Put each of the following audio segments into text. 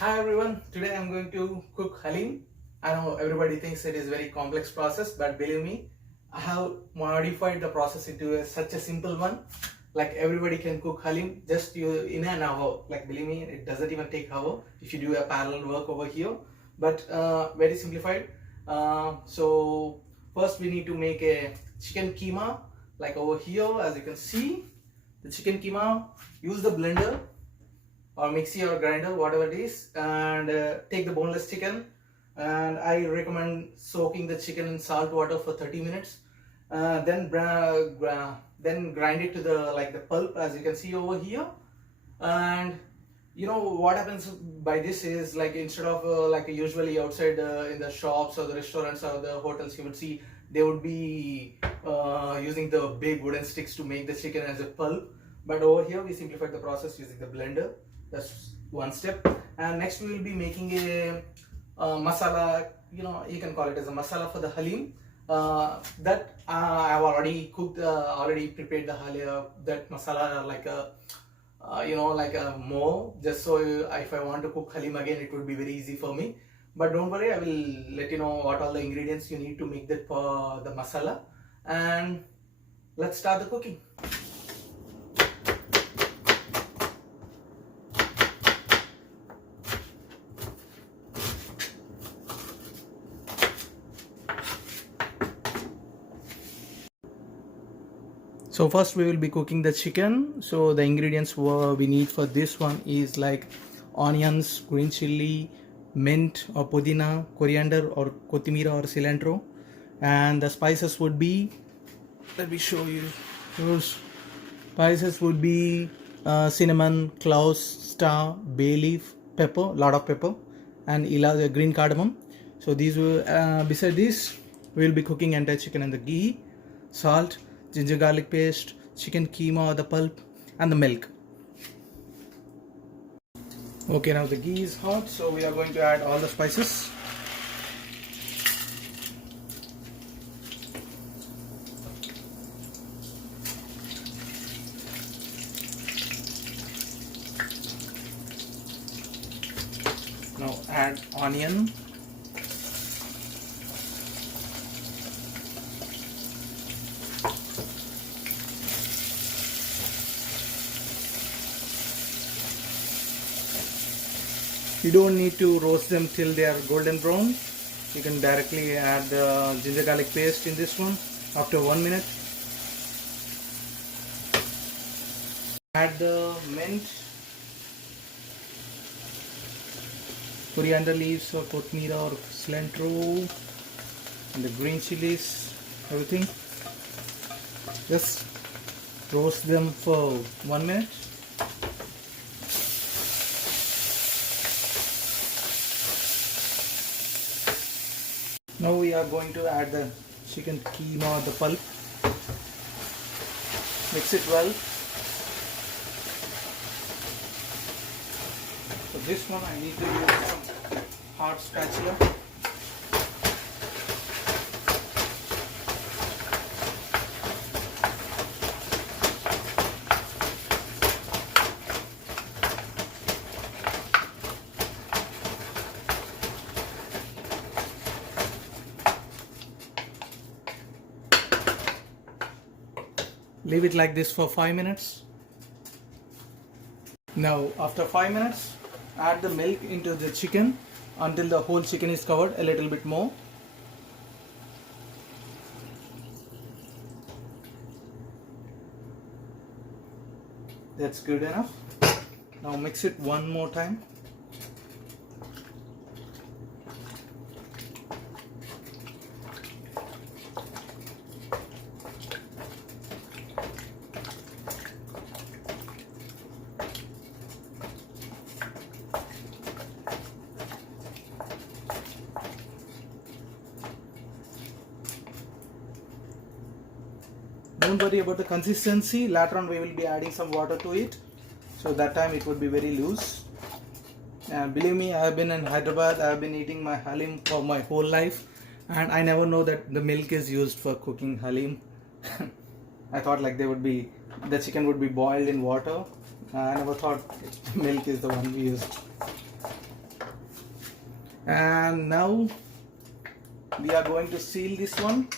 Hi everyone, today I'm going to cook Haleem. I know everybody thinks it is a very complex process, but believe me, I have modified the process into such a simple one. Like everybody can cook Haleem just in an hour. Like believe me, it doesn't even take hour if you do a parallel work over here. But very simplified. So first we need to make a chicken keema. Like over here, as you can see, the chicken keema. Use the blender or mixie or grinder, whatever it is, and take the boneless chicken, and I recommend soaking the chicken in salt water for 30 minutes. Then grind it to the pulp, as you can see over here. And you know what happens by this is, like, instead of like usually outside in the shops or the restaurants or the hotels, you would see they would be using the big wooden sticks to make the chicken as a pulp. But over here we simplified the process using the blender. That's one step. And next we will be making a masala. You can call it as a masala for the Haleem. That I've already cooked, already prepared the Haleem, that masala, like a like a more, just so if I want to cook Haleem again, it would be very easy for me. But don't worry, I will let you know what all the ingredients you need to make that for the masala. And let's start the cooking. So first we will be cooking the chicken. So the ingredients we need for this one is like onions, green chilli, mint or pudina, coriander or kotimira or cilantro. And the spices would be, let me show you. Those spices would be cinnamon, cloves, star, bay leaf, pepper, lot of pepper, and Elachi, green cardamom. So these will, beside this, we will be cooking entire chicken in the ghee, salt, ginger garlic paste, chicken keema or the pulp, and the milk. Okay, now the ghee is hot, so we are going to add all the spices. Now add onion. You don't need to roast them till they are golden brown. You can directly add the ginger garlic paste in this one after 1 minute. Add the mint, coriander leaves or kotimira or cilantro, and the green chilies, everything. Just roast them for 1 minute. Now we are going to add the chicken keema or the pulp. Mix it well. For this one I need to use some hard spatula. Leave it like this for 5 minutes. Now after 5 minutes, add the milk into the chicken until the whole chicken is covered, a little bit more. That's good enough. Now mix it one more time. Don't worry about the consistency. Later on we will be adding some water to it, so that time it would be very loose. Believe me, I have been in Hyderabad. I have been eating my Haleem for my whole life, and I never know that the milk is used for cooking Haleem. I thought like the chicken would be boiled in water. I never thought milk is the one we used. And now we are going to seal this one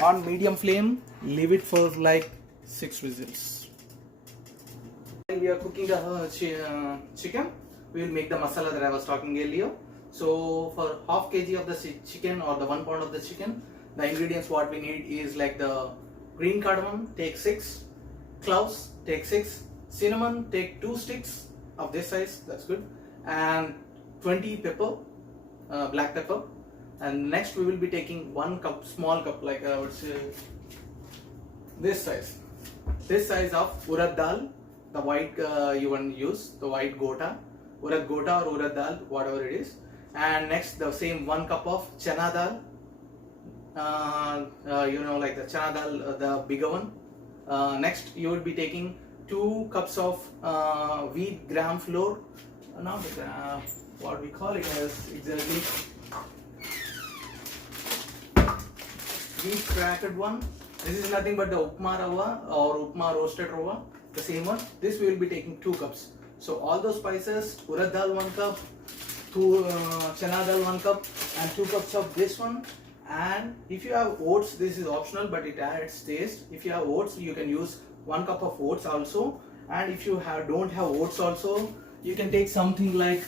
on medium flame. Leave it for like 6 whistles. While we are cooking the chicken, we will make the masala that I was talking earlier. So for half kg of the chicken or the 1 pound of the chicken, the ingredients what we need is like the green cardamom, take 6, cloves, take 6, cinnamon, take 2 sticks of this size, that's good, and 20 pepper, black pepper. And next we will be taking 1 cup, small cup, like I would say this size of urad dal, the white you want to use, the white urad gota or urad dal, whatever it is. And next the same 1 cup of chana dal, like the chana dal, the bigger one. Next you will be taking 2 cups of wheat gram flour, not what we call it as exactly, wheat cracked one. This is nothing but the upma ravva or upma roasted ravva, the same one. This we will be taking 2 cups. So all those spices, urad dal 1 cup, 2 chana dal 1 cup, and 2 cups of this one. And if you have oats, this is optional but it adds taste. If you have oats, you can use 1 cup of oats also. And if you don't have oats also, you can take something like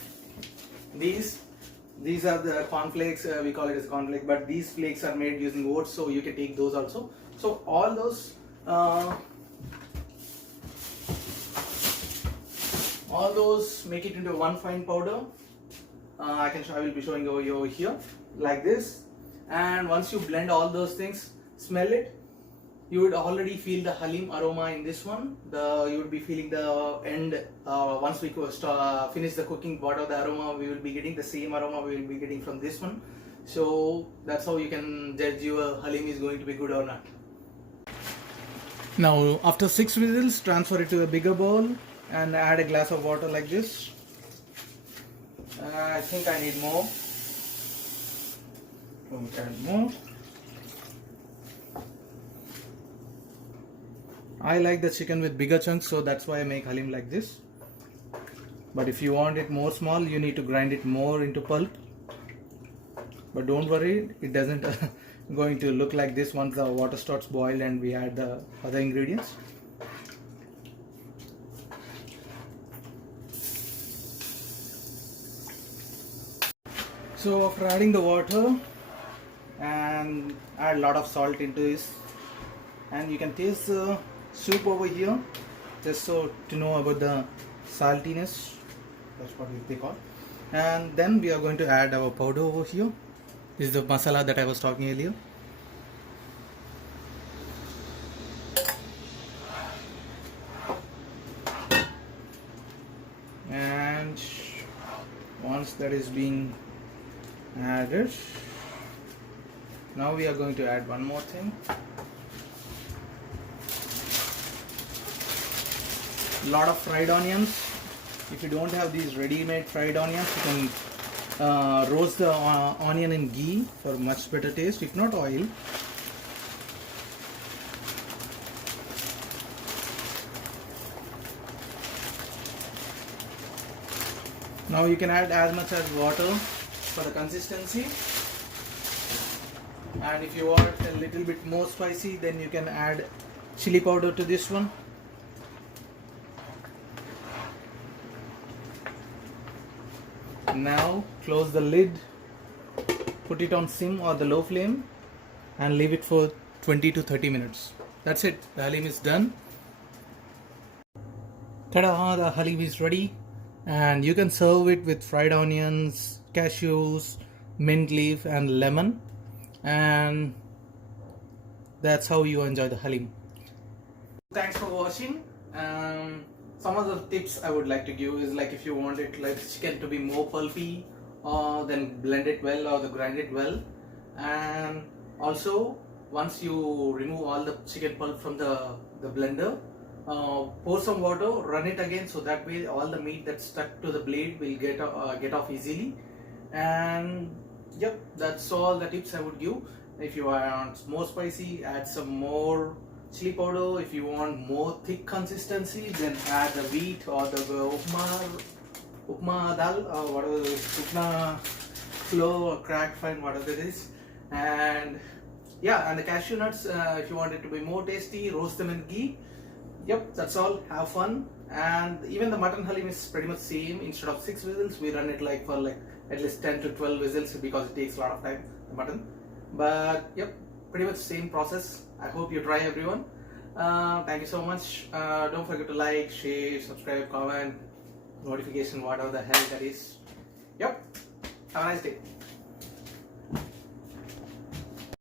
these. These are the cornflakes, we call it as cornflake, but these flakes are made using oats, so you can take those also. So all those make it into one fine powder. I will be showing over here like this. And once you blend all those things, smell it, you would already feel the Haleem aroma in this one. You would be feeling the end once we finish the cooking. What are the aroma we will be getting? The same aroma we will be getting from this one. So that's how you can judge your Haleem is going to be good or not. Now after 6 whistles, transfer it to a bigger bowl and add a glass of water like this. I think I need more. Add more. I like the chicken with bigger chunks, so that's why I make Haleem like this. But if you want it more small, you need to grind it more into pulp. But don't worry, it doesn't going to look like this once the water starts boiled and we add the other ingredients. So after adding the water and add a lot of salt into this, and you can taste the soup over here just so to know about the saltiness, that's what they call. And then we are going to add our powder over here. This is the masala that I was talking earlier. And once that is being added, now we are going to add one more thing. Lot of fried onions. If you don't have these ready-made fried onions, you can roast the onion in ghee for much better taste, if not oil. Now you can add as much as water for the consistency, and if you want a little bit more spicy, then you can add chili powder to this one. Now close the lid, put it on sim or the low flame and leave it for 20 to 30 minutes. That's it, the Haleem is done. Ta-da, the Haleem is ready, and you can serve it with fried onions, cashews, mint leaf and lemon, and that's how you enjoy the Haleem. Thanks for watching. Some of the tips I would like to give is, like, if you want it like chicken to be more pulpy, then blend it well or grind it well. And also, once you remove all the chicken pulp from the blender, pour some water, run it again, so that way all the meat that's stuck to the blade will get off easily. And yep, that's all the tips I would give. If you want more spicy, add some more chili powder. If you want more thick consistency, then add the wheat or the upma Upma dal, whatever it is, Upma flour or cracked fine, whatever it is. And yeah, and the cashew nuts, if you want it to be more tasty, roast them in ghee. Yep, that's all. Have fun. And even the mutton halim is pretty much same. Instead of 6 whistles, we run it like for like at least 10 to 12 whistles because it takes a lot of time, the mutton. But yep, pretty much same process. I hope you try, everyone. Thank you so much. Don't forget to like, share, subscribe, comment, notification, whatever the hell that is. Yep. Have a nice day.